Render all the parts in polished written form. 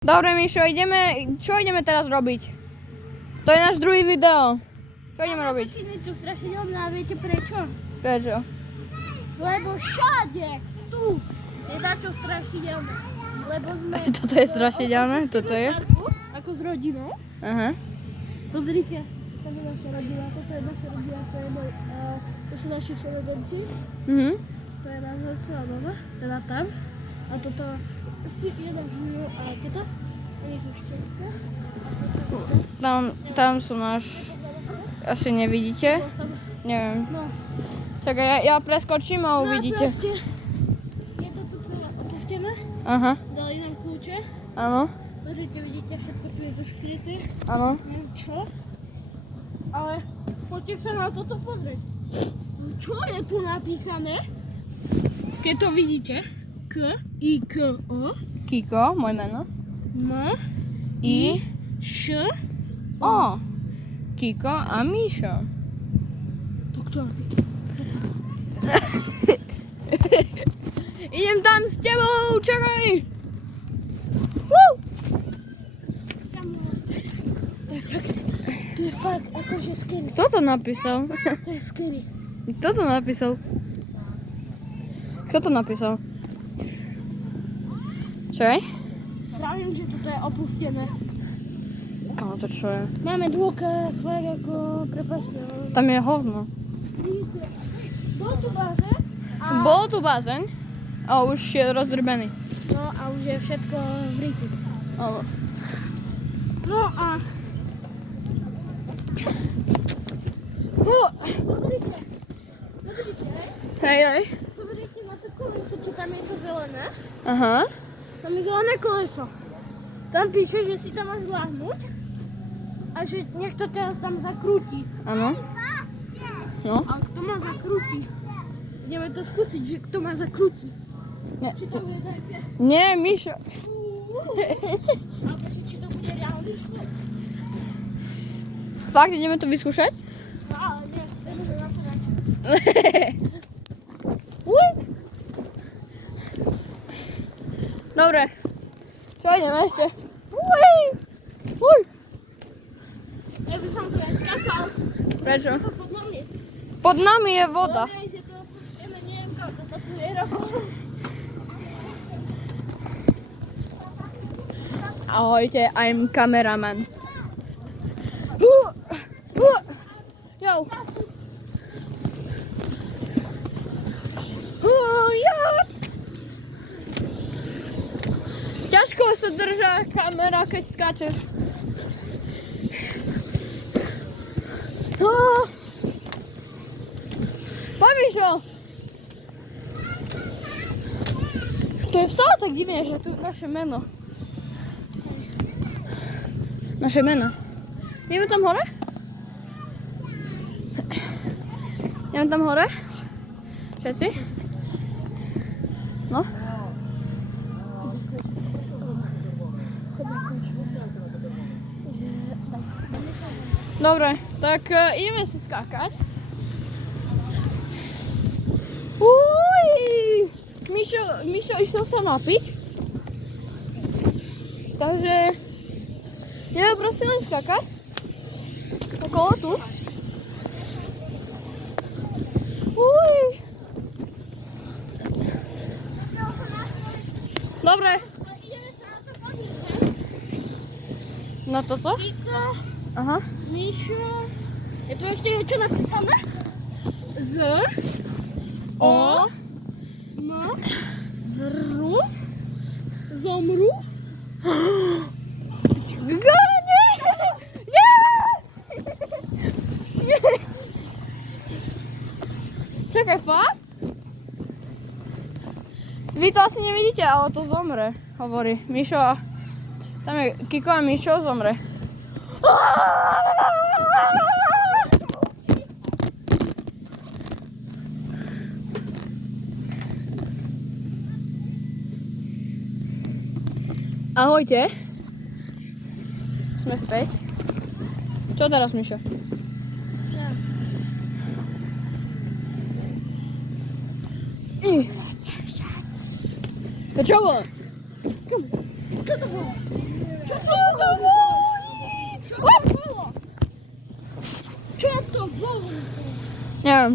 Dobre, Mišo, čo ideme teraz robiť? To je náš druhý video. Čo ideme robiť? To je niečo strašidelné a viete prečo? Prečo? Lebo všade, tu, je dačo strašidelné. Lebo sme... Toto je strašidelné, toto je. Ako s rodinou. Aha. Pozrite, tam je naša rodina, toto je naša rodina, to sú naši súrodenci. Mhm. To je náš otec a mama, teda tam. A toto si jeden žijú a teta. Oni sú šťastné. Tam sú náš... Asi nevidíte? Neviem. No. Čakaj, ja preskočím a uvidíte. Je to tu celé opustené. Aha, Dali nám kľúče. áno, Pozrite, vidíte, všetko tu je zoškryté. áno. Neviem čo. Ale poďte sa na toto pozrieť. Čo je tu napísané? Keď to vidíte. K-I-K-O Kiko, moje meno. M-I Š O. Kiko a Mišo. To kto? Idem tam s tebou, čakaj! Woo! To je fakt akože scary. Kto to napísal? To je scary. Kto to napísal? Kto to napísal? Čakaj. Pravím, že toto je opustené. Kamo to čo je? Máme dôkaz, fakt ako, prepáčte. Tam je hovno. Vidíte, bol tu bazén a... Bol tu bazén a už je rozdrbený. No a už je všetko v ryti. Áno. No a... Pozrite, Hej. pozrite na to koleso, čo tam je zelené. Aha. Tam je zelené koleso. Tam píše, že si tam máš láhnuť a že niekto ťa tam zakrúti. Áno. No. A kto ma zakrúti? Ideme to skúsiť, že kto ma zakrúti. Ne. Či to bude také... Nie, Mišo. Alebo či to bude reálny skôr. Fakt, ideme to vyskúšať? No ale nie, chceme na to radšej. Dobre. Čo ideme ešte? Uj. Ja by som tu aj skakal. Prečo? To pod nami. Pod nami je voda. Ale že to opustíme, neviem koľko to tu je rokov. Ahojte, I'm cameraman. Jo. Ťažko sa držá kamera, keď skáčeš. Poď, Mišo. To je stále tak divne, že tu naše meno. Naše meno. Ideme tam hore? Ideme tam hore? Všetci? No? Dobre, tak ideme si skákať. Mišo išiel sa napiť. Takže ideme proste len skákať. Okolo tu. Dobre. Ideme sa na to pozrieť. Na toto? Kika, Aha. Mišo. Je tu ešte niečo napísané? Z. O. M. Ru. Zomru. Nie! Čakaj, fakt? Vy to asi nevidíte, ale to zomre, hovorí Mišo. Tam je Kiko a Mišo zomre. Ahojte. Sme späť. Čo teraz, Mišo? To čo bolo? Čo to bolo? Čo to bolo? Čo to bolo? Neviem.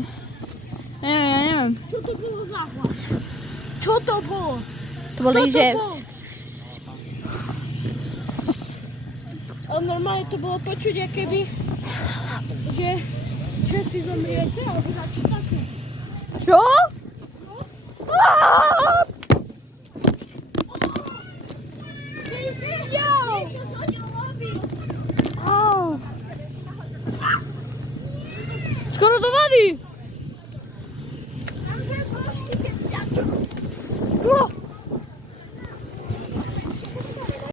Ja neviem. Čo to bolo za hlas? Čo to bolo? To boli, Kto to že... bol? Ale normálne to bolo počuť, akéby, že všetci zomriete, alebo dačo také. Čo? Skoro do vody!